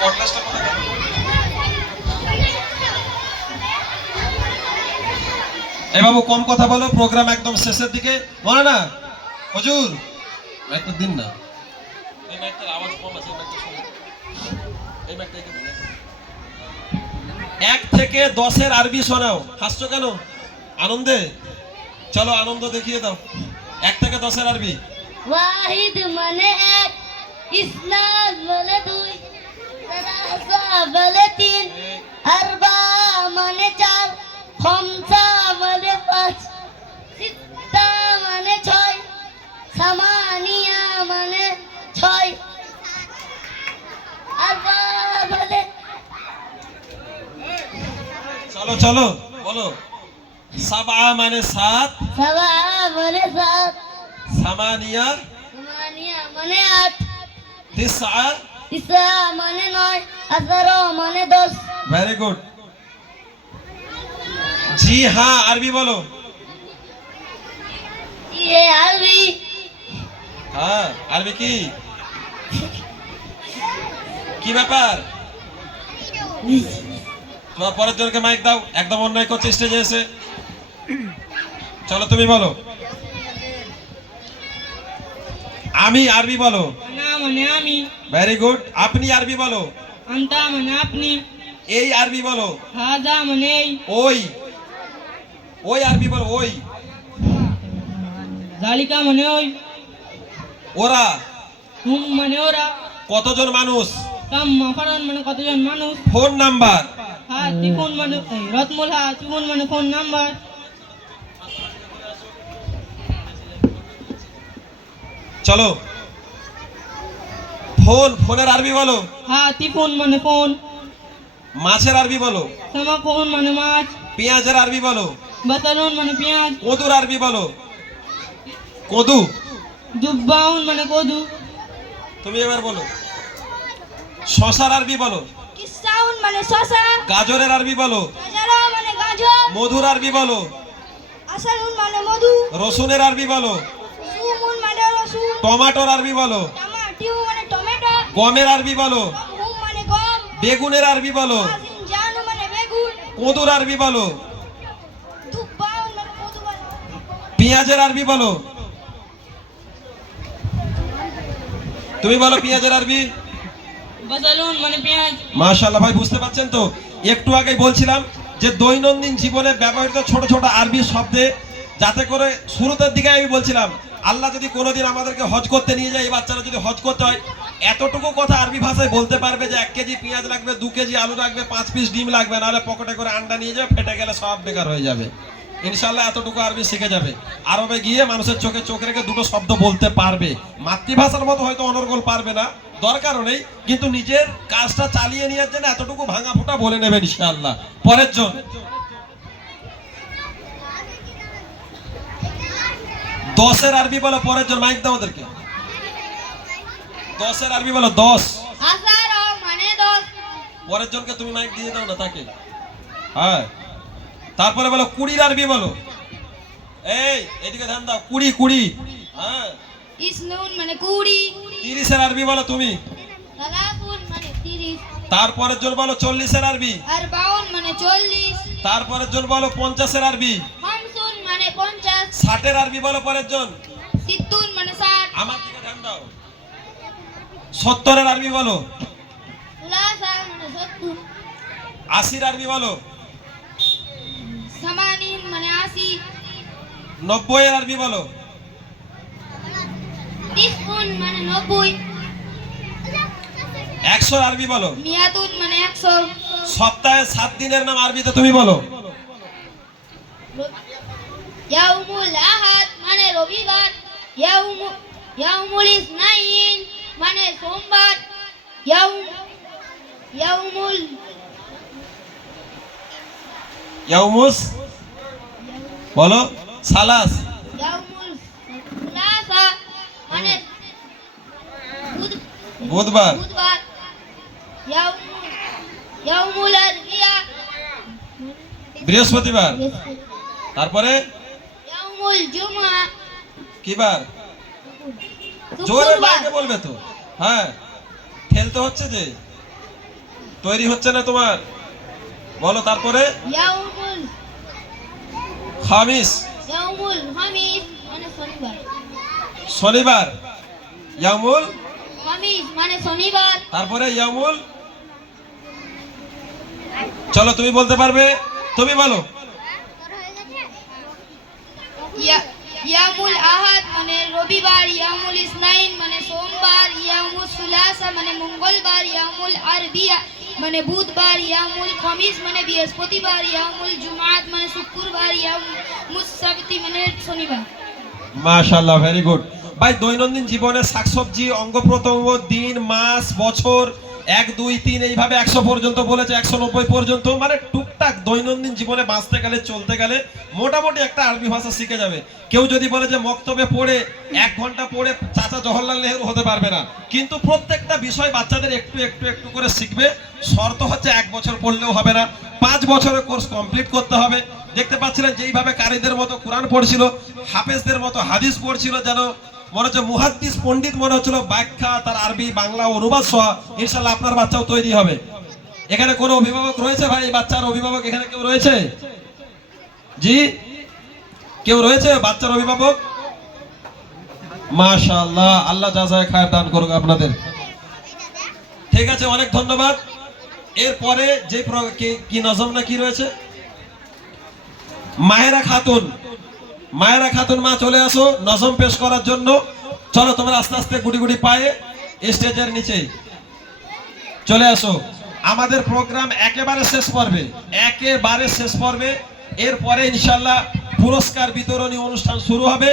কটলেসটা কোথায় গেল? এই বাবু কম কথা বলো, প্রোগ্রাম একদম শেষের দিকে। বলে না হুজুর একটা দিন না, এই মাইকটার আওয়াজ কম আছে, এই মাইকটা শুনুন, এই মাইকটা একটু দিন। 1 থেকে 10-এর আরবি শোনাও। হাসছো কেন? আনন্দে? চলো আনন্দ দেখিয়ে দাও। 1 থেকে 10-এর আরবি। ওয়াহিদ মানে এক, ইসলাম বলে দুই, সালাসা বলে তিন, আরবা মানে চার, খামসা মানে পাঁচ, সিত্তা মানে ছয়, সামানিয়া মানে ছয়, আরবা মানে। চলো চলো বলো। সাবা মানে 7, সাবা মানে সাত, সামানিয়া সামানিয়া মানে আট, তিসআ, তিসা মানে নয়, আসারো মানে 10। Very good. জি হ্যাঁ আরবি বলো। ये আরবি। হ্যাঁ আরবি কি কি ব্যাপার? তোমার পরের জনকে মাইক দাও, একদম অন্যায় করছে স্টেজে এসে। চলো তুমি বলো। আমি আরবি বলো। আনা মানে আমি, ভেরি গুড। আপনি আরবি বলো। আন্তা মানে আপনি, এই আরবি বলো। হাজা মানে এই, ওই, ওই আরবি বলো। ওই, জালিকা মানে ওই, ওরা। হুম মানে ওরা, কতজন মানুষ? কাম মাফারান মানে কতজন মানুষ, ফোন নাম্বার। টিফোন মানে রতমুল টিফোন মানে ফোন নাম্বার, চলো ফোন, ফোনের আরবি বলো। টিফোন মানে ফোন, মাছের আরবি বলো। সামা ফোন মানে মাছ, পেঁয়াজের আরবি বলো। বাতালুন মানে পেঁয়াজ, কদুর আরবি বলো। কদু। জুব্বাউন মানে কদু, তুমি এবার বলো। শশার আরবি বলো। কিসাউন মানে শসা, গাজরের আরবি বলো। গাজরা মানে গাজর, মধুর আরবি বলো। আসানুন মানে মধু, রসুনের আরবি বলো। সুমুন মানে রসুন, টমাটোর আরবি বলো। টমাটো মানে টমেটো, গমের আরবি বলো। গম মানে গম, বেগুনের আরবি বলো। জানু মানে বেগুন, কদুর আরবি বলো। দুব্বাউন মানে কদু মানে। পেঁয়াজের আরবি বলো। তুমি বলো পেঁয়াজের আরবি। বাতালুন মানে পেঁয়াজ। মাশাআল্লাহ ভাই, বুঝতে পারছেন তো? একটু আগেই বলছিলাম যে দৈনন্দিন জীবনে ব্যবহৃত ছোট ছোট আরবি শব্দে, যাতে করে শুরুতের দিকে আমি বলছিলাম আল্লাহ যদি কোনোদিন আমাদেরকে হজ করতে নিয়ে যায়, এই বাচ্চারা যদি হজ করতে হয়, এতটুকু কথা আরবি ভাষায় বলতে পারবে যে 1 কেজি পেঁয়াজ লাগবে, 2 কেজি আলু লাগবে, 5 পিস ডিম লাগবে, নাহলে পকেটে করে আন্ডা নিয়ে যাবে, ফেটে গেলে সব বেকার হয়ে যাবে। ইনশাল্লাহ এতটুকু আরবি শিখে যাবে। আরবে গিয়ে মানুষের চোখে চোখ রেখে দুটো শব্দ বলতে পারবে। মাতৃভাষার মতো হয়তো অনর্গল পারবে না, দরকারও নেই, কিন্তু নিজের কাজটা চালিয়ে নেওয়ার জন্য এতটুকু ভাঙা ফোটা বলে নেবে ইনশাআল্লাহ। পরের জন। 10-এর আরবি বলো। পরের জন মাইক দাও ওদেরকে। 10-এর আরবি বলো। 10। আসারো মানে 10, পরের জনকে তুমি মাইক দিয়ে দাও না তাকে। হ্যাঁ, তারপরে বলো 20-এর আরবি বলো। এই এদিকে ধ্যান দাও। 20 20। হ্যাঁ। ইসনুন মানে 20, 30-এর আরবি বলো তুমি। সালাফুন মানে 30, তারপরের জন বলো 40-এর আরবি। আরবাউন মানে 40, তারপরের জন বলো 50-এর আরবি। খামসুন মানে 50, 60-এর আরবি বলো পরের জন। সিত্তুন মানে 60, আমার দিকে ধ্যান দাও। 70-এর আরবি বলো। সুলাসা মানে 70, 80-এর আরবি বলো। সামানিন মানে 80, 90-এর আরবি বলো। তিসউন মানে 90, 100-এর আরবি বলো। মিয়াতুন মানে 100, সপ্তাহে 7 দিনের নাম আরবিতে তুমি বলো। ইয়াউমুল আহাদ মানে রবিবার, ইয়াউমুল ইসনাইন মানে সোমবার, ইয়াউমুল ইয়াউমুস বলো। সালাস। ইয়াউমুল সুলাসা মানে বুধবার। বুধবার, ইয়াউমুল আরবিয়া বৃহস্পতিবার। তারপরে ইয়াউমুল জুমআ কি বার? জোরে শুক্রবার, বাইকে বলবে তো। হ্যাঁ, ঠেলতে হচ্ছে যে। তৈরি হচ্ছে না তোমার? বলো তারপরে। ইয়াউমুল খামিস খামিস মানে শনিবার। শনিবার। ইয়ামুল খামিস মানে শনিবার। তারপরে ইয়ামুল, চলো তুমি বলতে পারবে, তুমি বলো। ইয়ামুল আহাদ মানে রবিবার, ইয়ামুল ইসনাইন মানে সোমবার, ইয়ামুল সুলাসা মানে মঙ্গলবার, ইয়ামুল আরবিয়া মানে বুধবার, ইয়ামুল খমিস মানে বৃহস্পতিবার, ইয়ামুল জুমাত মানে শুক্রবার, ইয়ামুল সাবতি মানে শনিবার। মাশাআল্লাহ, ভেরি গুড। ভাই দৈনন্দিন জীবনে শাকসবজি, অঙ্গ প্রত্যঙ্গ, দিন, মাস, বছর 1 2 3 এইভাবে 100 পর্যন্ত বলেছে, 190 পর্যন্ত, মানে টুকটাক দৈনন্দিন জীবনে বাঁচতে গেলে, চলতে গেলে মোটামুটি একটা আরবি ভাষা শিখে যাবে। কেউ যদি বলে যে মক্তবে পড়ে 1 ঘন্টা পড়ে চাচা জওহরলাল নেহরু হতে পারবে না, কিন্তু প্রত্যেকটা বিষয় বাচ্চাদের একটু একটু একটু করে শিখবে। শর্ত হচ্ছে 1 বছর পড়লেও হবে না, 5 বছরের কোর্স কমপ্লিট করতে হবে। দেখতে পাচ্ছিলেন যেইভাবে কারীদের মতো কোরআন পড়ছিল, হাফেজদের মতো হাদিস পড়ছিল, যেন মনে হচ্ছে মুহাদ্দিস পণ্ডিত মনে হচ্ছিল, ব্যাখ্যা তার আরবি বাংলা অনুবাদ সহ। ইনশাআল্লাহ আপনার বাচ্চাও তৈরি হবে। এখানে কোনো অভিভাবক রয়েছে ভাই? বাচ্চার অভিভাবক এখানে কেউ রয়েছে? জি, কেউ রয়েছে বাচ্চার অভিভাবক? মাশাআল্লাহ, আল্লাহ জাযায়ে খায়ের দান করুক আপনাদের। ঠিক আছে, অনেক ধন্যবাদ। এরপরে যে কি নজম না কি রয়েছে, মায়েরা খাতুন। মায়েরা খাতুন মা চলে আসো নজম পেশ করার জন্য। চলো তোমরা আস্তে আস্তে গুটি গুটি পায়ে স্টেজের নিচে চলে আসো। আমাদের প্রোগ্রাম একেবারে শেষ পর্বে, একেবারে শেষ পর্বে। এরপরে ইনশাআল্লাহ পুরস্কার বিতরণী অনুষ্ঠান শুরু হবে।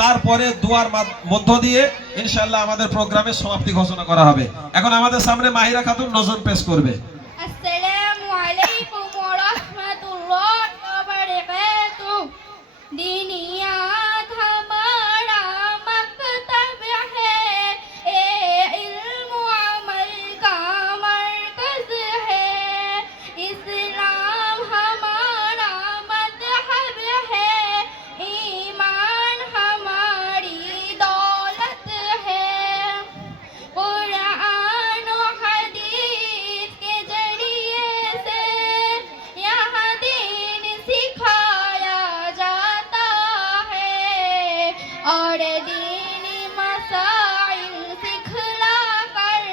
তারপরে দোয়ার মধ্য দিয়ে ইনশাআল্লাহ আমাদের প্রোগ্রামের সমাপ্তি ঘোষণা করা হবে। এখন আমাদের সামনে মাহিরা খাতুন নজম পেশ করবে। আসসালামু আলাইকুম ওয়া রাহমাতুল্লাহি ওয়া বারাকাতুহু। दीनियात हमारा मकतब है, ए इल्म अमल का मरकज है, इस्लाम हमारा मज़हब है, ईमान हमारी दौलत है। कुरान और हदीस के जरिए से यहाँ दीन सिखाया जाता है, और दीनी मसाइल सिखला कर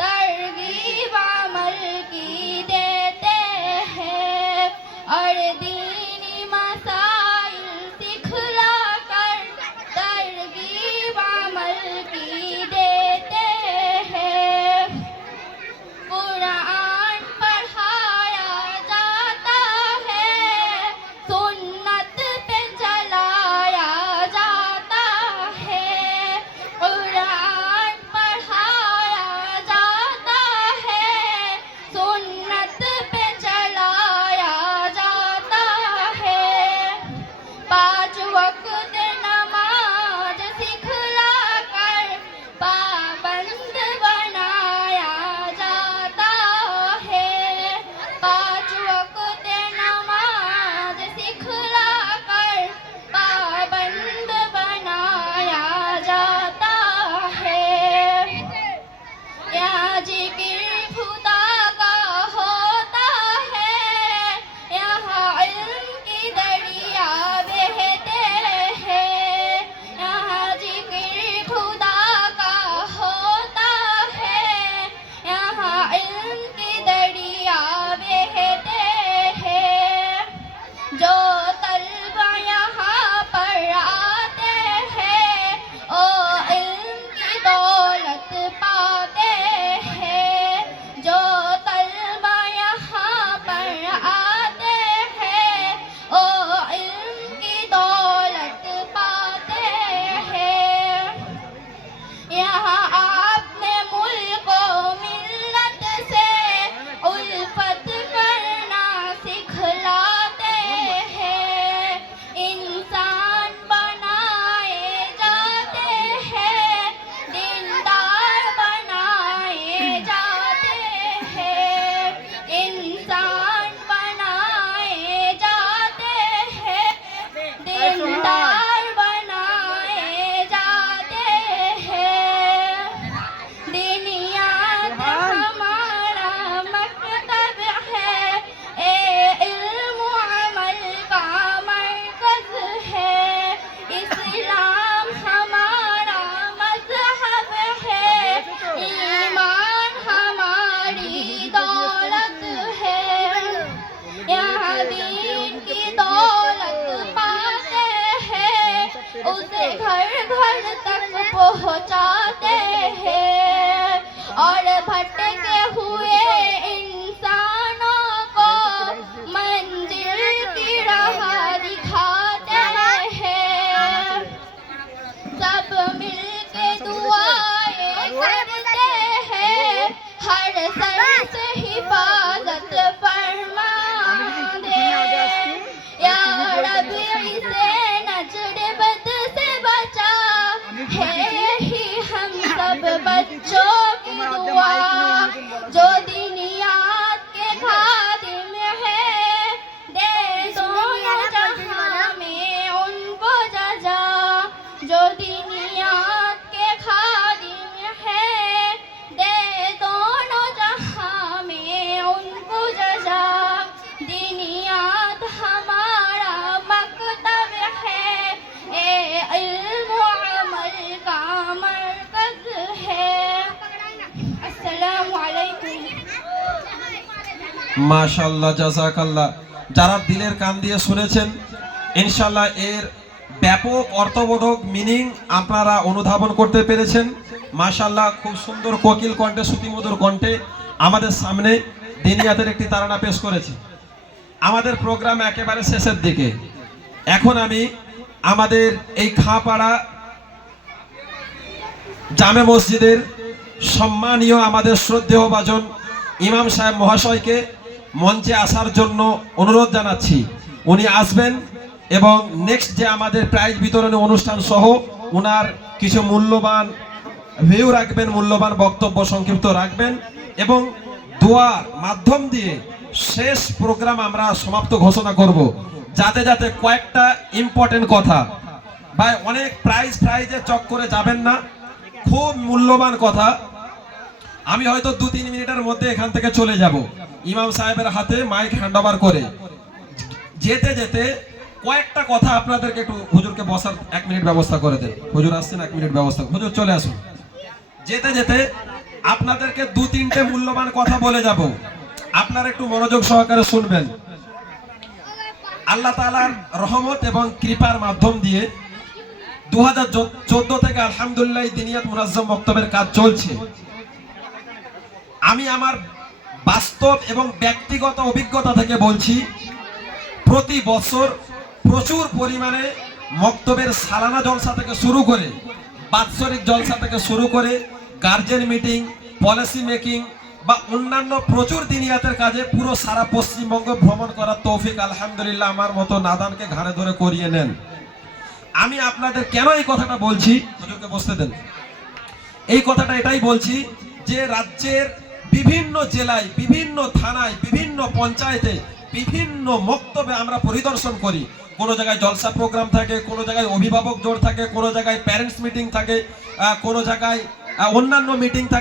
तरगीब अमल की देते हैं, और दीनी मसाइल सिखला कर तरगीब अमल की देते हैं। कुरान पढ़ाया जाता है, सुन्नत पे चलाया जाता है। कुरान पढ़ाया जाता है, सुन्नत पे चलाया जाता है। 5 वक्त नमाज सिखला कर पाबंद बनाया जाता है। 5 वक्त नमाज सिखला कर पाबंद बनाया जाता है। यहाँ जिक्र खुदा का होता है, यहाँ इल्म की दरिया बहते हैं। यहाँ जिक्र खुदा का होता है, यहाँ इल्म की दरिया बहते हैं। जो तलबा यहाँ पर आते हैं, ओ इल्म की दौलत पाते हैं। जो तलबा यहाँ पर आते हैं, ओ इल्म की दौलत पाते हैं। यहाँ आपने मुल्क व मिल्लत से उल्फत करना सिखलाते हैं। इंसान बनाए जाते हैं, दीनदार बनाए जाते हैं। इंसान बनाए जाते हैं, दीनदार बनाए जाते हैं। पहुंचाते हैं और भटके हुए इंसानों को मंजिल की राह दिखाते हैं। सब मिलके दुआएं करते हैं, हर सर से हिफाजत फरमा दे या रब, इसे नजर बद से बचा है ही हम सब बच्चों की दुआ। जो दीनियात के खादिम है, दे दोनों जहां में उनको जजा। जो दीनियात के खादिम है, दे दोनों जहां में उनको जजा। दीनियात हमारा मकतब है, ए इल्म अमल का मरकज है। अस्सलामु अलैकुम। মাশাআল্লাহ, জাযাকাল্লাহ। যারা দিলের কান দিয়ে শুনেছেন, ইনশাআল্লাহ এর ব্যাপক অর্থবোধক মিনিং আপনারা অনুধাবন করতে পেরেছেন। মাশাআল্লাহ, খুব সুন্দর কোকিল কণ্ঠে, শ্রুতিমধুর কণ্ঠে আমাদের সামনে দিনিয়াতের একটি তারানা পেশ করেছে। আমাদের প্রোগ্রাম একেবারে শেষের দিকে। এখন আমি আমাদের এই খাপাড়া জামে মসজিদের সম্মানীয় আমাদের শ্রদ্ধেয় ভাজন ইমাম সাহেব মহাশয়কে মঞ্চে আসার জন্য অনুরোধ জানাচ্ছি। উনি আসবেন এবং নেক্সট যে আমাদের প্রাইজ বিতরণী অনুষ্ঠান সহ ওনার কিছু মূল্যবান ভিউ রাখবেন, মূল্যবান বক্তব্য সংক্ষিপ্ত রাখবেন এবং দোয়ার মাধ্যম দিয়ে শেষ প্রোগ্রাম আমরা সমাপ্ত ঘোষণা করব। যাতে যাতে কয়েকটা ইম্পর্টেন্ট কথা, ভাই অনেক প্রাইজে চক্করে যাবেন না, খুব মূল্যবান কথা। আমি হয়তো 2-3 মিনিটের মধ্যে এখান থেকে চলে যাব ইমাম সাহেবের হাতে মাইক হ্যান্ডওভার করে। যেতে যেতে কয়েকটা কথা আপনাদেরকে একটু, হুজুরকে বসার 1 মিনিট ব্যবস্থা করে দেন। হুজুর আসছেন, 1 মিনিট ব্যবস্থা, হুজুর চলে আসুন। যেতে যেতে আপনাদেরকে 2-3টে মূল্যবান কথা বলে যাব, আপনারা একটু মনোযোগ সহকারে শুনবেন। আল্লাহ তাআলার রহমত এবং কৃপার মাধ্যম দিয়ে 2014 থেকে আলহামদুলিল্লাহ দিনিয়াত মুনাজ্জম বক্তব্যের কাজ চলছে। আমি আমার বাস্তব এবং ব্যক্তিগত অভিজ্ঞতা থেকে বলছি, প্রতি বছর প্রচুর পরিমাণে বক্তব্যের সালানা জলসা থেকে শুরু করে, বাৎসরিক জলসা থেকে শুরু করে, গার্জেন মিটিং, পলিসি মেকিং বা অন্যান্য প্রচুর দিনিয়াতের কাজে পুরো সারা পশ্চিমবঙ্গ ভ্রমণ করার তৌফিক আলহামদুলিল্লাহ আমার মতো নাদানকে ঘাড়ে ধরে করিয়ে নেন। আমি আপনাদের কেন এই কথাটা বলছি, হুজুরকে বসতে দেন। এই কথাটা এটাই বলছি যে রাজ্যের বিভিন্ন জেলায়, বিভিন্ন থানায়, বিভিন্ন পঞ্চায়েতে, বিভিন্ন মক্তবে আমরা পরিদর্শন করি। কোনো জায়গায় জলসা প্রোগ্রাম থাকে, কোনো জায়গায় অভিভাবক জোট থাকে, কোনো জায়গায় প্যারেন্টস মিটিং থাকে, কোনো জায়গায় অন্যান্য মিটিং থাকে।